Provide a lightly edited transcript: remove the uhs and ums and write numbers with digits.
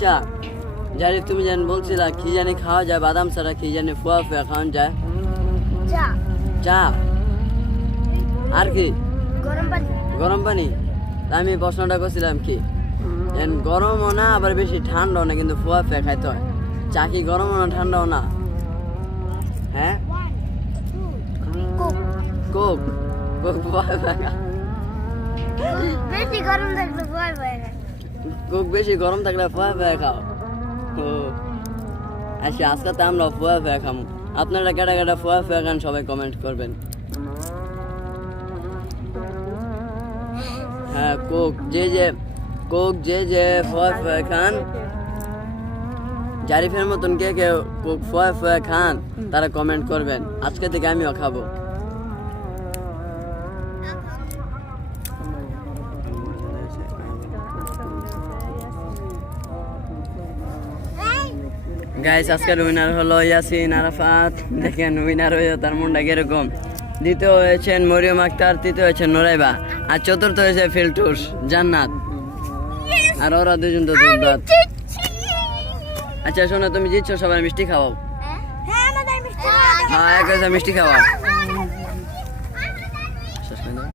আচ্ছা জানি তুমি জানি বলছিলা কি জানি খাওয়া যায় বাদাম ছাড়া কি জানি ফুয়া ফুয়া খাওয়ান যায় চা চা আর কি গরম পানি গরম পানি তা আমি প্রশ্নটা করছিলাম কি গরমও না আবার বেশি ঠান্ডাও না কিন্তু ফুয়া ফুয়া খাইতে হয় চা কি গরমও না ঠান্ডাও না হ্যাঁ কোক কোক কোক ফুয়া ফুয়া খা বেশি গরম থাকলে ভয় ভয় কোক বেশি গরম থাকলে ফুয়া ফুয়া খাও ও আচ্ছা আজকে তো আমরা ফুয়া ফুয়া খামো আপনারা কেটা কেটা ফুয়া ফুয়া খান সবাই কমেন্ট করবেন হ্যাঁ কোক যে ফুয়া ফুয়া খান জারিফের মতন কে কে কোক ফুয়া ফুয়া খান তারা কমেন্ট করবেন আজকে থেকে আমিও খাবো গাইস আজকের উইনার হলো ইয়াসিন আরাফাত দেখেন উইনার হয়ে তার মনটা কিরকম দ্বিতীয় হয়েছেন মরিয়ম আক্তার তৃতীয় হয়েছেন নোরাইবা আর চতুর্থ হয়েছে ফিল্টুস জান্নাত আর ওরা দুজন তো দুধ আচ্ছা শোনো তুমি জিতছো সবাই মিষ্টি খাওয়াও হ্যাঁ আমাদের মিষ্টি হ্যাঁ এক মিষ্টি খাওয়াও